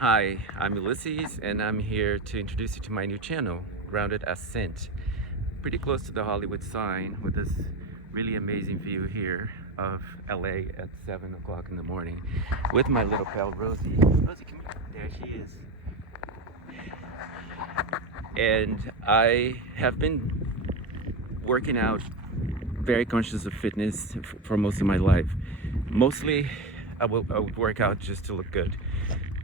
Hi, I'm Ulysses and I'm here to introduce you to my new channel, Grounded Ascent. Pretty close to the Hollywood sign with this really amazing view here of LA at 7 o'clock in the morning with my little pal Rosie. Rosie, come here. There she is. And I have been working out, very conscious of fitness for most of my life. Mostly I would work out just to look good.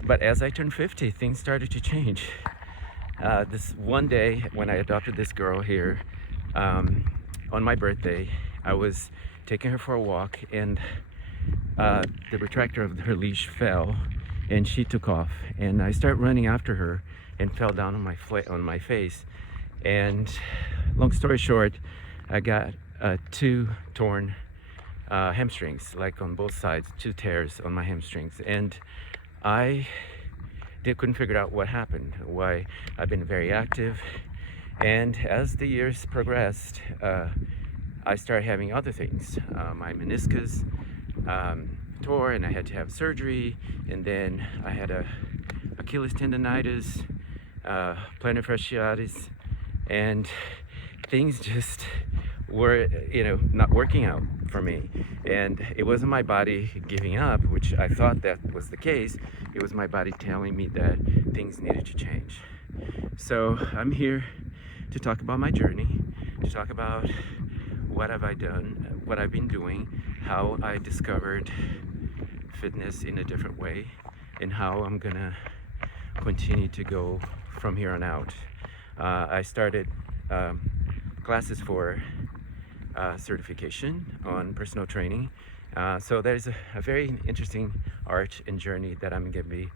But as I turned 50, things started to change. This one day when I adopted this girl here, on my birthday, I was taking her for a walk and the retractor of her leash fell and she took off. And I started running after her and fell down on my face. And long story short, I got two torn hamstrings, like on both sides, two tears on my hamstrings. And I couldn't figure out what happened, why. I've been very active, and as the years progressed, I started having other things. My meniscus tore and I had to have surgery, and then I had a Achilles tendonitis, plantar fasciitis, and things just were, not working out for me. And it wasn't my body giving up, which I thought that was the case. It was my body telling me that things needed to change. So I'm here to talk about my journey, to talk about what have I done, what I've been doing, how I discovered fitness in a different way, and how I'm gonna continue to go from here on out. I started classes for certification on personal training. So there's a very interesting art and journey that I'm gonna be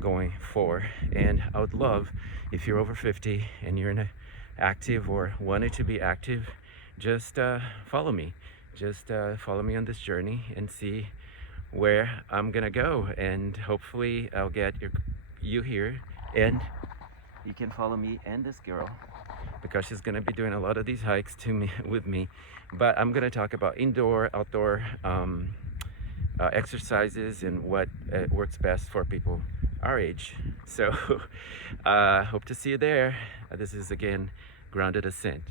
going for. And I would love, if you're over 50 and you're active or wanted to be active, just follow me. Just follow me on this journey and see where I'm gonna go. And hopefully I'll get you here, and you can follow me and this girl, because she's gonna be doing a lot of these hikes with me. But I'm gonna talk about indoor, outdoor exercises and what works best for people our age. So hope to see you there. This is again Grounded Ascent.